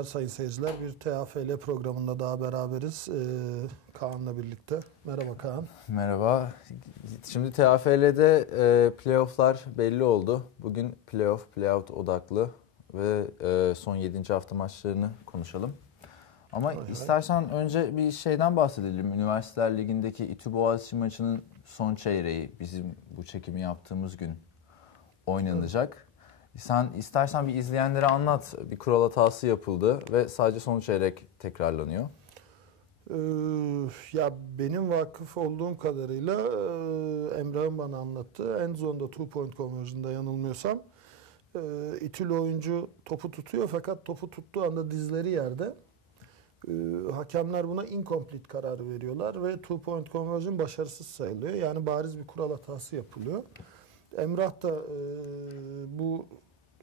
akşamlar sayın seyirciler. Bir TAFL programında daha beraberiz ee, Kaan'la birlikte. Merhaba Kaan. Merhaba. Şimdi TAFL'de e, playofflar belli oldu. Bugün playoff, playout odaklı ve e, son 7. hafta maçlarını konuşalım. Ama hay istersen hay. önce bir şeyden bahsedelim. Üniversiteler Ligi'ndeki İTÜ Boğaziçi maçının son çeyreği bizim bu çekimi yaptığımız gün oynanacak. Evet. Sen istersen bir izleyenlere anlat. Bir kural hatası yapıldı ve sadece son çeyrek tekrarlanıyor. Ee, ya benim vakıf olduğum kadarıyla e, Emrah'ın bana anlattı. En zonda two point conversion'da yanılmıyorsam e, İtül oyuncu topu tutuyor fakat topu tuttuğu anda dizleri yerde. E, hakemler buna incomplete kararı veriyorlar ve two point conversion başarısız sayılıyor. Yani bariz bir kural hatası yapılıyor. Emrah da e, bu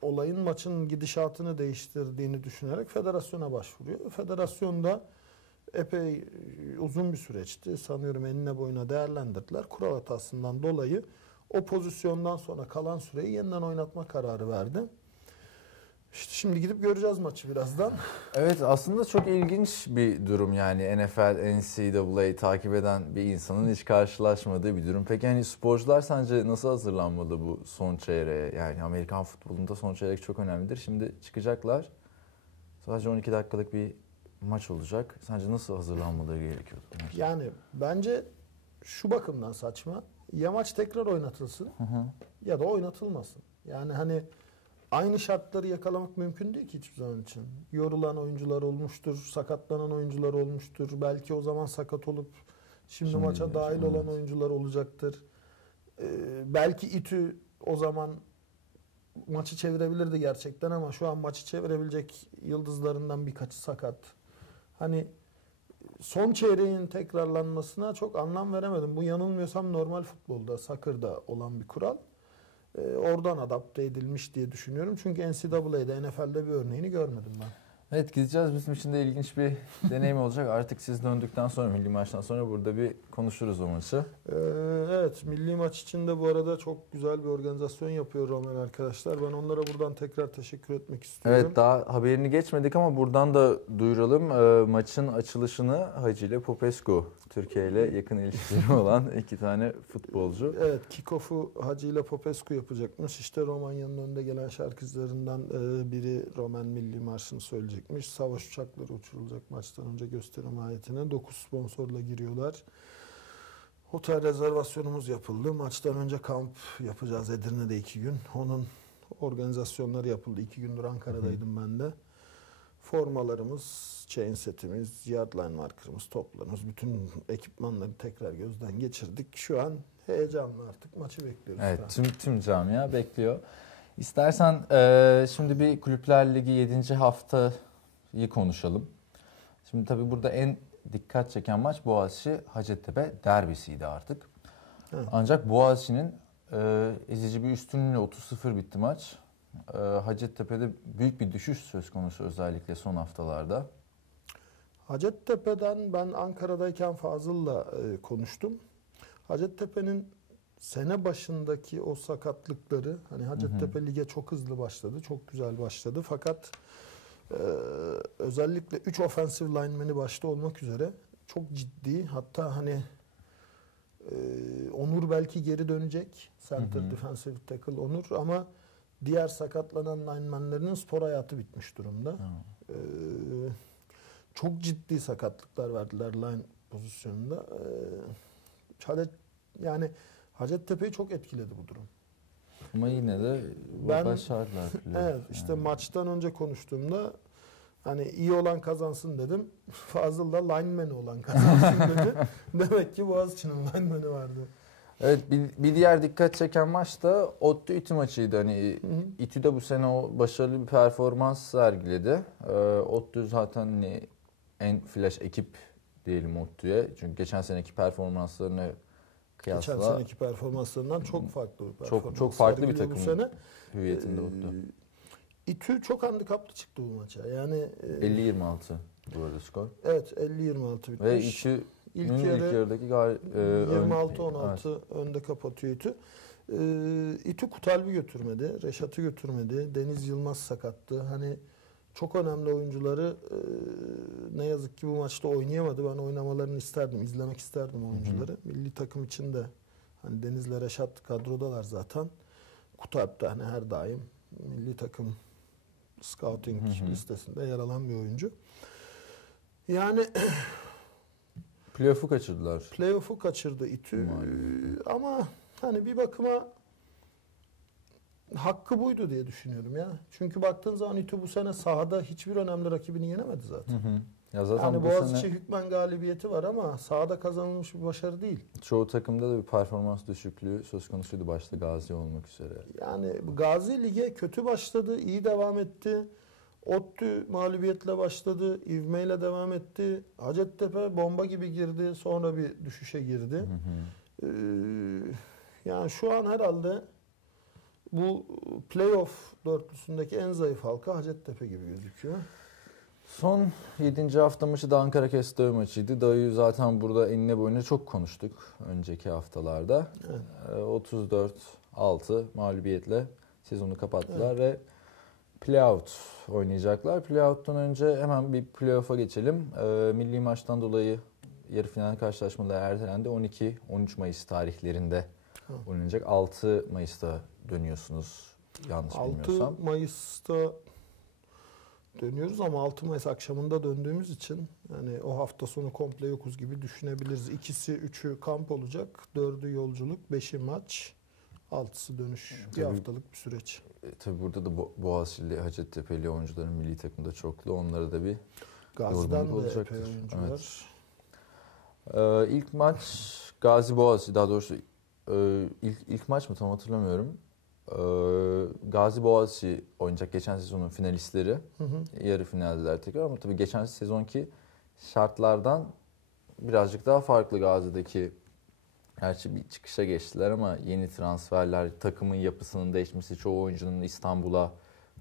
olayın maçın gidişatını değiştirdiğini düşünerek federasyona başvuruyor. Federasyonda epey e, uzun bir süreçti. Sanıyorum enine boyuna değerlendirdiler. Kural hatasından dolayı o pozisyondan sonra kalan süreyi yeniden oynatma kararı verdi. İşte şimdi gidip göreceğiz maçı birazdan. Evet aslında çok ilginç bir durum yani NFL, NCAA takip eden bir insanın hiç karşılaşmadığı bir durum. Peki hani sporcular sence nasıl hazırlanmalı bu son çeyreğe? Yani Amerikan futbolunda son çeyrek çok önemlidir. Şimdi çıkacaklar. Sadece 12 dakikalık bir maç olacak. Sence nasıl hazırlanmaları gerekiyor? Yani bence şu bakımdan saçma. Ya maç tekrar oynatılsın hı hı. ya da oynatılmasın. Yani hani aynı şartları yakalamak mümkün değil ki hiçbir zaman için. Yorulan oyuncular olmuştur, sakatlanan oyuncular olmuştur. Belki o zaman sakat olup şimdi, şimdi maça dahil evet. olan oyuncular olacaktır. Ee, belki İTÜ o zaman maçı çevirebilirdi gerçekten ama şu an maçı çevirebilecek yıldızlarından birkaçı sakat. Hani son çeyreğin tekrarlanmasına çok anlam veremedim. Bu yanılmıyorsam normal futbolda, sakırda olan bir kural. E, oradan adapte edilmiş diye düşünüyorum. Çünkü NCAA'de, NFL'de bir örneğini görmedim ben. Evet gideceğiz. Bizim için de ilginç bir deneyim olacak. Artık siz döndükten sonra, milli maçtan sonra burada bir konuşuruz o maçı. Ee, evet, milli maç için de bu arada çok güzel bir organizasyon yapıyor Roman arkadaşlar. Ben onlara buradan tekrar teşekkür etmek istiyorum. Evet, daha haberini geçmedik ama buradan da duyuralım. Ee, maçın açılışını Hacı ile Popescu, Türkiye ile yakın ilişkileri olan iki tane futbolcu. Evet, kickoff'u Hacı ile Popescu yapacakmış. İşte Romanya'nın önde gelen şarkıcılarından e, biri Roman Milli Marşı'nı söyleyecek çekmiş. Savaş uçakları uçurulacak maçtan önce gösterim ayetine. 9 sponsorla giriyorlar. Otel rezervasyonumuz yapıldı. Maçtan önce kamp yapacağız Edirne'de iki gün. Onun organizasyonları yapıldı. İki gündür Ankara'daydım ben de. Formalarımız, chain setimiz, yardline markerımız, toplarımız, bütün ekipmanları tekrar gözden geçirdik. Şu an heyecanlı artık maçı bekliyoruz. Evet, tüm, tüm camia bekliyor. İstersen e, şimdi bir Kulüpler Ligi 7. hafta iyi konuşalım. Şimdi tabii burada en dikkat çeken maç Boğaziçi Hacettepe derbisiydi artık. Evet. Ancak Boğaziçi'nin e, ezici bir üstünlüğüyle 30-0 bitti maç. E, Hacettepe'de büyük bir düşüş söz konusu özellikle son haftalarda. Hacettepe'den ben Ankara'dayken Fazıl'la e, konuştum. Hacettepe'nin sene başındaki o sakatlıkları hani Hacettepe lige çok hızlı başladı. Çok güzel başladı. Fakat ee, özellikle 3 offensive linemen'i başta olmak üzere çok ciddi hatta hani e, Onur belki geri dönecek. Center hı hı. defensive tackle Onur ama diğer sakatlanan linemenlerinin spor hayatı bitmiş durumda. Ee, çok ciddi sakatlıklar verdiler line pozisyonunda. Ee, yani Hacettepe'yi çok etkiledi bu durum. Ama yine de ben, başardılar. evet işte yani. maçtan önce konuştuğumda hani iyi olan kazansın dedim. Fazıl da lineman olan kazansın dedi. Demek ki Boğaziçi'nin linemanı vardı. Evet bir, bir diğer dikkat çeken maç da ODTÜ İTÜ maçıydı. Hani hı hı. İTÜ de bu sene o başarılı bir performans sergiledi. Ee, ODTÜ zaten hani en flash ekip diyelim ODTÜ'ye. Çünkü geçen seneki performanslarını kıyasla. Geçen seneki performanslarından çok farklı bir performans. Çok, çok farklı bir takım bu sene. hüviyetinde oldu. Ee, İTÜ çok handikaplı çıktı bu maça. Yani 50-26 bu arada skor. Evet 50-26 bitmiş. Ve İTÜ ilk, yarı, ilk yarıdaki gal, e, 26-16 evet. önde kapatıyor İTÜ. Ee, İTÜ Kutalbi götürmedi, Reşat'ı götürmedi, Deniz Yılmaz sakattı. Hani çok önemli oyuncuları e, ne yazık ki bu maçta oynayamadı. Ben oynamalarını isterdim, izlemek isterdim oyuncuları. Milli takım için de hani Deniz'le Reşat kadrodalar zaten. Kutalp da hani her daim milli takım scouting Hı hı. listesinde yer alan bir oyuncu. Yani Playoff'u kaçırdılar. playoff'u kaçırdı İTÜ Maalesef. ama hani bir bakıma hakkı buydu diye düşünüyorum ya. Çünkü baktığın zaman İTÜ bu sene sahada hiçbir önemli rakibini yenemedi zaten. Hı hı. Ya zaten Yani bu Boğaziçi sene hükmen galibiyeti var ama sahada kazanılmış bir başarı değil. çoğu takımda da bir performans düşüklüğü söz konusuydu başta Gazi olmak üzere. Yani Gazi Lig'e kötü başladı, iyi devam etti. ODTÜ mağlubiyetle başladı, ivmeyle devam etti. Hacettepe bomba gibi girdi, sonra bir düşüşe girdi. Hı hı. Ee, yani şu an herhalde bu playoff dörtlüsündeki en zayıf halka Hacettepe gibi gözüküyor. Son 7. hafta maçı da Ankara Kestöğü maçıydı. Dayı zaten burada enine boyuna çok konuştuk önceki haftalarda. Evet. Ee, 34-6 mağlubiyetle sezonu kapattılar ve playout oynayacaklar. Playout'tan önce hemen bir playoff'a geçelim. Ee, milli maçtan dolayı yarı final karşılaşmaları ertelendi. 12-13 Mayıs tarihlerinde oynanacak. 6 Mayıs'ta dönüyorsunuz yanlış 6 bilmiyorsam. Mayıs'ta dönüyoruz ama 6 Mayıs akşamında döndüğümüz için yani o hafta sonu komple yokuz gibi düşünebiliriz. İkisi, üçü kamp olacak. Dördü yolculuk, beşi maç, altısı dönüş. Bir Tabii. haftalık bir süreç. E, tabii burada da Bo- Boğaziçi'li, Hacettepe'li oyuncuların milli takımda çoklu. Onlara da bir Gazi'den de olacaktır. epey oyuncu Evet. Ee, ilk maç Gazi Boğaziçi daha doğrusu e, ilk, ilk maç mı tam hatırlamıyorum. Ee, Gazi Boğaziçi oynayacak geçen sezonun finalistleri. Hı hı. Yarı finaldeler tekrar ama tabii geçen sezonki şartlardan birazcık daha farklı Gazi'deki Gerçi bir çıkışa geçtiler ama yeni transferler, takımın yapısının değişmesi, çoğu oyuncunun İstanbul'a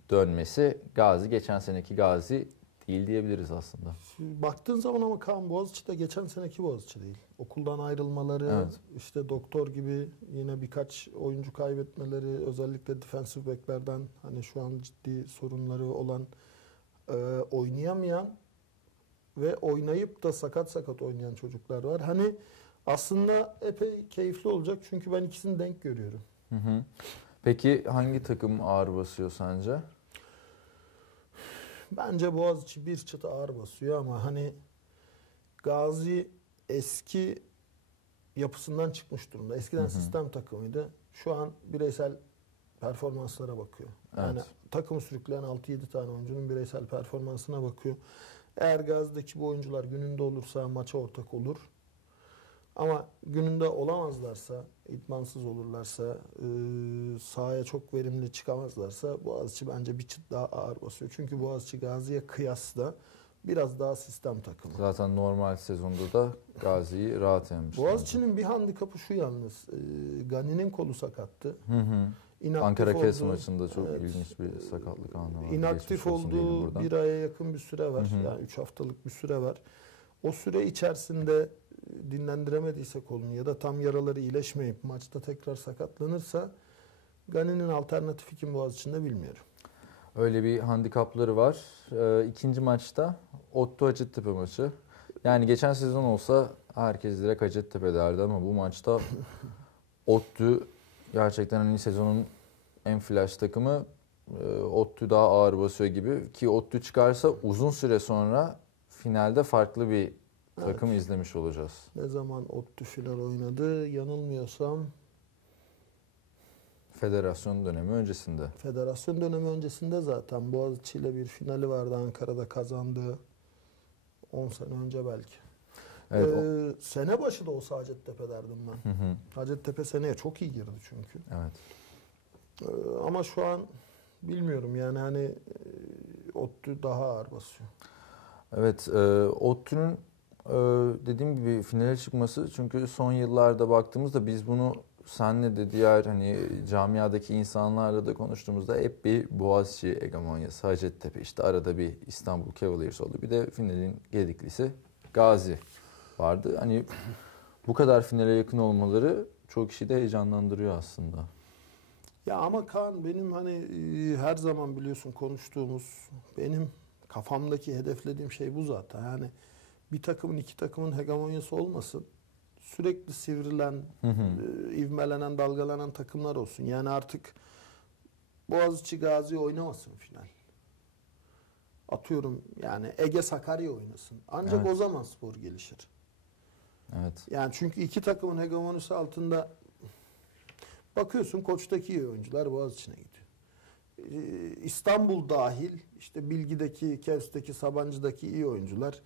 dönmesi Gazi geçen seneki Gazi değil diyebiliriz aslında. Şimdi Baktığın zaman ama Kaan Boğaziçi de geçen seneki Boğaziçi değil. Okuldan ayrılmaları, Evet. işte doktor gibi yine birkaç oyuncu kaybetmeleri, özellikle defensive backlerden hani şu an ciddi sorunları olan e, oynayamayan ve oynayıp da sakat sakat oynayan çocuklar var. Hani aslında epey keyifli olacak çünkü ben ikisini denk görüyorum. Hı hı. Peki hangi takım ağır basıyor sence? Bence Boğaziçi bir çıt ağır basıyor ama hani Gazi eski yapısından çıkmış durumda. Eskiden Hı hı. sistem takımıydı. Şu an bireysel performanslara bakıyor. Yani Evet. takımı sürükleyen 6-7 tane oyuncunun bireysel performansına bakıyor. Eğer Gazi'deki bu oyuncular gününde olursa maça ortak olur. Ama gününde olamazlarsa, idmansız olurlarsa, e, sahaya çok verimli çıkamazlarsa Boğaziçi bence bir çıt daha ağır basıyor. Çünkü Boğaziçi Gazi'ye kıyasla biraz daha sistem takımı. Zaten normal sezonda da Gazi'yi rahat yenmişler. Boğaziçi'nin bir handikapı şu yalnız. E, Gani'nin kolu sakattı. Hı hı. İnaktif Ankara Kes maçında çok Evet. ilginç bir sakatlık anı var. İnaktif olduğu bir aya yakın bir süre var. Hı hı. Yani 3 haftalık bir süre var. O süre içerisinde dinlendiremediyse kolunu ya da tam yaraları iyileşmeyip maçta tekrar sakatlanırsa Gani'nin alternatifi kim Boğaziçi'nde bilmiyorum. Öyle bir handikapları var. Ee, ikinci maçta Otto Hacettepe maçı. Yani geçen sezon olsa herkes direkt Hacettepe derdi ama bu maçta Ottu gerçekten hani sezonun en flash takımı. Ee, Ottu daha ağır basıyor gibi ki Ottu çıkarsa uzun süre sonra finalde farklı bir takım izlemiş olacağız. Ne zaman Ottu final oynadı yanılmıyorsam Federasyon dönemi öncesinde. federasyon dönemi öncesinde zaten Boğaziçi ile bir finali vardı Ankara'da kazandığı 10 sene önce belki. Evet. o- Ee, sene başı da olsa Hacettepe derdim ben. Hı hı, Hacettepe seneye çok iyi girdi çünkü. evet. Ee, ama şu an bilmiyorum yani hani e, Ottu daha ağır basıyor. Evet, e, ODTÜ'nün e, dediğim gibi finale çıkması çünkü son yıllarda baktığımızda biz bunu senle de diğer hani camiadaki insanlarla da konuştuğumuzda hep bir Boğaziçi hegemonyası, Hacettepe işte arada bir İstanbul Cavaliers oldu. Bir de finalin gediklisi Gazi vardı. Hani bu kadar finale yakın olmaları çok kişi de heyecanlandırıyor aslında. Ya ama Kaan benim hani e, her zaman biliyorsun konuştuğumuz benim Kafamdaki hedeflediğim şey bu zaten. Yani bir takımın iki takımın hegemonyası olmasın. Sürekli sivrilen, Hı hı. e, ivmelenen, dalgalanan takımlar olsun. Yani artık Boğaziçi Gazi oynamasın final. Atıyorum yani Ege Sakarya oynasın. Ancak Evet. o zaman spor gelişir. Evet. Yani çünkü iki takımın hegemonisi altında bakıyorsun koçtaki iyi oyuncular Boğaziçi'ne gidiyor. Ee, İstanbul dahil işte Bilgi'deki, Kevs'teki, Sabancı'daki iyi oyuncular e,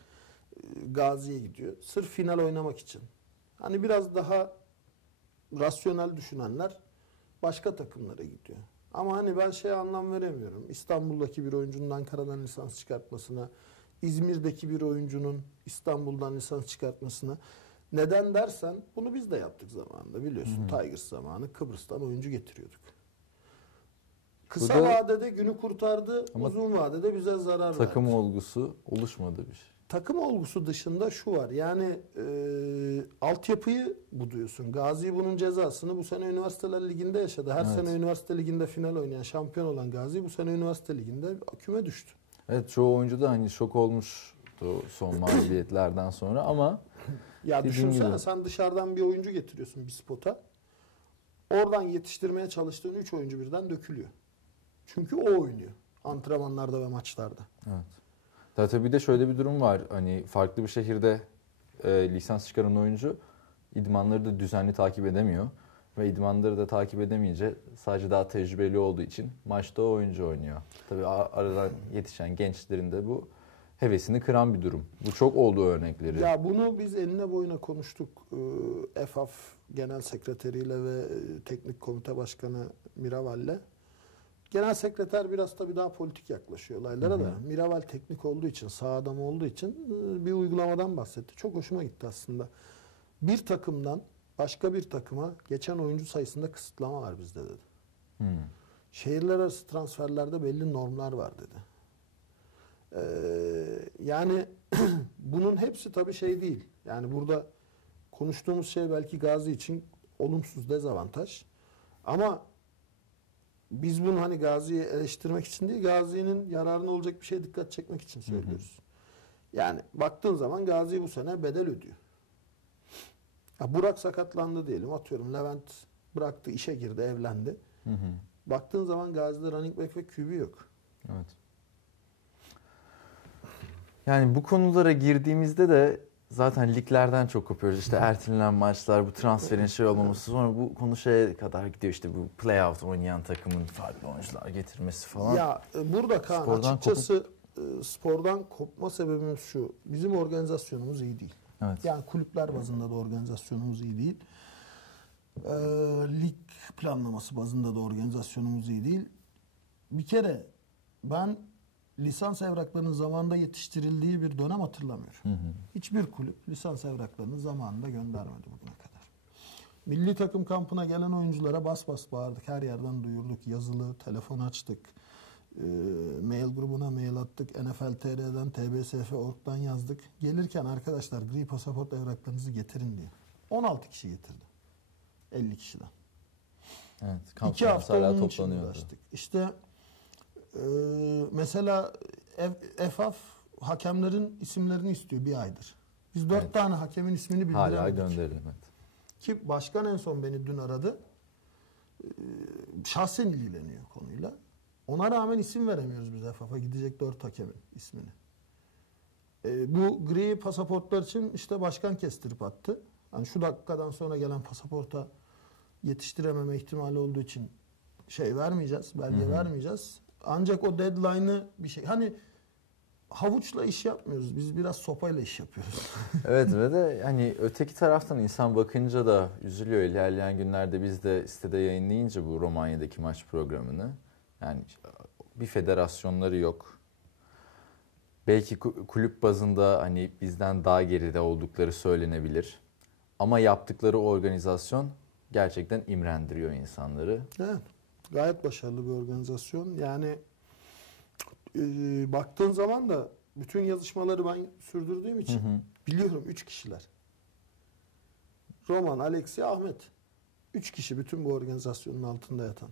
Gazi'ye gidiyor. Sırf final oynamak için. Hani biraz daha rasyonel düşünenler başka takımlara gidiyor. Ama hani ben şeye anlam veremiyorum. İstanbul'daki bir oyuncunun Ankara'dan lisans çıkartmasına, İzmir'deki bir oyuncunun İstanbul'dan lisans çıkartmasına. Neden dersen bunu biz de yaptık zamanında biliyorsun. Hı. Tigers zamanı Kıbrıs'tan oyuncu getiriyorduk. Kısa Burada- vadede günü kurtardı, Ama uzun vadede bize zarar Takım verdi. olgusu oluşmadı bir şey. Takım olgusu dışında şu var. Yani e, altyapıyı buduyorsun. Gazi bunun cezasını bu sene Üniversiteler Ligi'nde yaşadı. Her Evet. sene Üniversite Ligi'nde final oynayan, şampiyon olan Gazi bu sene Üniversite Ligi'nde küme düştü. Evet çoğu oyuncu da hani şok olmuştu son mağlubiyetlerden sonra ama Ya düşünsene gibi. sen dışarıdan bir oyuncu getiriyorsun bir spota. Oradan yetiştirmeye çalıştığın 3 oyuncu birden dökülüyor. Çünkü o oynuyor. Antrenmanlarda ve maçlarda. Evet. Daha tabii bir de şöyle bir durum var. Hani farklı bir şehirde e, lisans çıkaran oyuncu idmanları da düzenli takip edemiyor. Ve idmanları da takip edemeyince sadece daha tecrübeli olduğu için maçta oyuncu oynuyor. Tabii aradan yetişen gençlerin de bu hevesini kıran bir durum. Bu çok olduğu örnekleri. Ya bunu biz eline boyuna konuştuk. Ee, EFAF Genel Sekreteriyle ve e, Teknik Komite Başkanı Miraval'le. Genel sekreter biraz tabii daha politik yaklaşıyor olaylara da. Miraval teknik olduğu için, sağ adamı olduğu için e, bir uygulamadan bahsetti. Çok hoşuma gitti aslında. Bir takımdan başka bir takıma geçen oyuncu sayısında kısıtlama var bizde dedi. Hmm. Şehirler arası transferlerde belli normlar var dedi. Ee, yani bunun hepsi tabii şey değil. Yani burada konuştuğumuz şey belki Gazi için olumsuz dezavantaj. Ama biz bunu hani Gazi'yi eleştirmek için değil, Gazi'nin yararına olacak bir şey dikkat çekmek için söylüyoruz. Yani baktığın zaman Gazi bu sene bedel ödüyor. Ya Burak sakatlandı diyelim atıyorum. Levent bıraktı, işe girdi, evlendi. Hı hı. Baktığın zaman Gazi'de running back ve QB yok. Evet. Yani bu konulara girdiğimizde de zaten liglerden çok kopuyoruz. İşte ertelenen maçlar, bu transferin şey olmaması sonra bu konu şeye kadar gidiyor işte bu playoff oynayan takımın farklı oyuncular getirmesi falan. Ya e, burada Kaan Spordan açıkçası e, spordan kopma sebebimiz şu. Bizim organizasyonumuz iyi değil. Evet. Yani kulüpler bazında da organizasyonumuz iyi değil. Ee, lig planlaması bazında da organizasyonumuz iyi değil. Bir kere ben lisans evraklarının zamanında yetiştirildiği bir dönem hatırlamıyorum. Hı hı. Hiçbir kulüp lisans evraklarını zamanında göndermedi bugüne kadar. Milli takım kampına gelen oyunculara bas bas bağırdık. Her yerden duyurduk. Yazılı, telefon açtık. Ee, mail grubuna mail attık. NFL TR'den, TBSF.org'dan yazdık. Gelirken arkadaşlar gri pasaport evraklarınızı getirin diye. 16 kişi getirdi. 50 kişiden. Evet. Kamp İki hafta onun için uğraştık. İşte e, mesela EFAF hakemlerin isimlerini istiyor bir aydır. Biz dört Evet. tane hakemin ismini bildiremedik. Hala gönderelim. Evet. Ki başkan en son beni dün aradı. Ee, şahsen ilgileniyor konuyla. Ona rağmen isim veremiyoruz biz EFAF'a gidecek dört hakemin ismini. Ee, bu gri pasaportlar için işte başkan kestirip attı. Hani şu dakikadan sonra gelen pasaporta yetiştirememe ihtimali olduğu için şey vermeyeceğiz, belge Hı hı. vermeyeceğiz. Ancak o deadline'ı bir şey hani havuçla iş yapmıyoruz. Biz biraz sopayla iş yapıyoruz. Evet ve de hani öteki taraftan insan bakınca da üzülüyor. İlerleyen günlerde biz de sitede yayınlayınca bu Romanya'daki maç programını. Yani bir federasyonları yok. Belki ku- kulüp bazında hani bizden daha geride oldukları söylenebilir. Ama yaptıkları organizasyon gerçekten imrendiriyor insanları. Evet. Gayet başarılı bir organizasyon. Yani e, baktığın zaman da bütün yazışmaları ben sürdürdüğüm Hı için hı. biliyorum üç kişiler. Roman, Alexi, Ahmet. Üç kişi bütün bu organizasyonun altında yatan.